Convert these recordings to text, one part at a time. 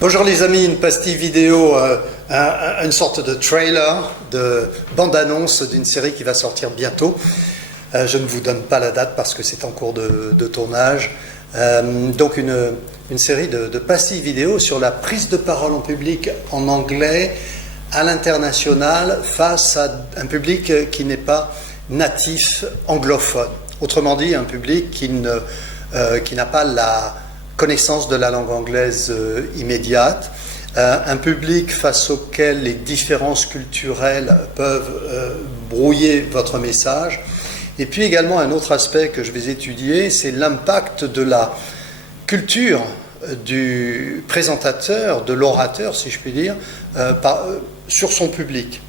Bonjour les amis, une pastille vidéo, une sorte de trailer, de bande-annonce d'une série qui va sortir bientôt. Je ne vous donne pas la date parce que c'est en cours de tournage. Donc une série de pastilles vidéo sur la prise de parole en public en anglais à l'international face à un public qui n'est pas natif anglophone. Autrement dit, un public qui n'a pas la connaissance de la langue anglaise immédiate, un public face auquel les différences culturelles peuvent brouiller votre message. Et puis également un autre aspect que je vais étudier, c'est l'impact de la culture du présentateur, de l'orateur, si je puis dire, sur son public.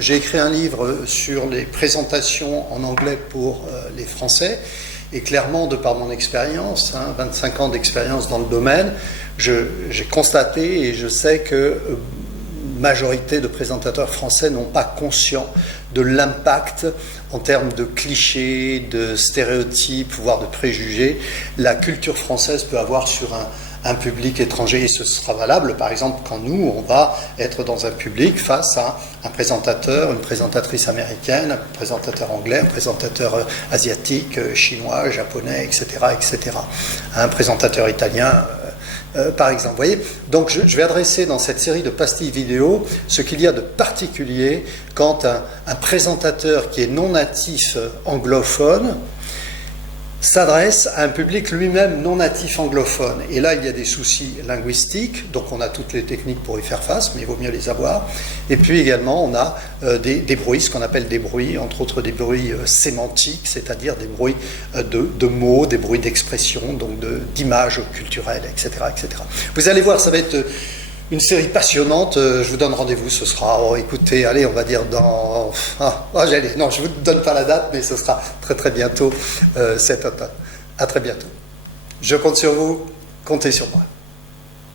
J'ai écrit un livre sur les présentations en anglais pour les Français. Et clairement, de par mon expérience, 25 ans d'expérience dans le domaine, j'ai constaté et je sais que majorité de présentateurs français n'ont pas conscience de l'impact en termes de clichés, de stéréotypes, voire de préjugés, la culture française peut avoir sur un public étranger. Et ce sera valable, par exemple, quand nous, on va être dans un public face à un présentateur, une présentatrice américaine, un présentateur anglais, un présentateur asiatique, chinois, japonais, etc., etc. Un présentateur italien, par exemple. Vous voyez, donc je vais adresser dans cette série de pastilles vidéo ce qu'il y a de particulier quand un présentateur qui est non natif anglophone s'adresse à un public lui-même non natif anglophone. Et là, il y a des soucis linguistiques, donc on a toutes les techniques pour y faire face, mais il vaut mieux les avoir. Et puis également, on a des bruits, ce qu'on appelle des bruits, entre autres des bruits sémantiques, c'est-à-dire des bruits de mots, des bruits d'expression, donc d'images culturelles, etc., etc. Vous allez voir, ça va être une série passionnante. Je vous donne rendez-vous, ce sera, écoutez, allez, on va dire non, je ne vous donne pas la date, mais ce sera très très bientôt cet automne. À très bientôt. Je compte sur vous, comptez sur moi.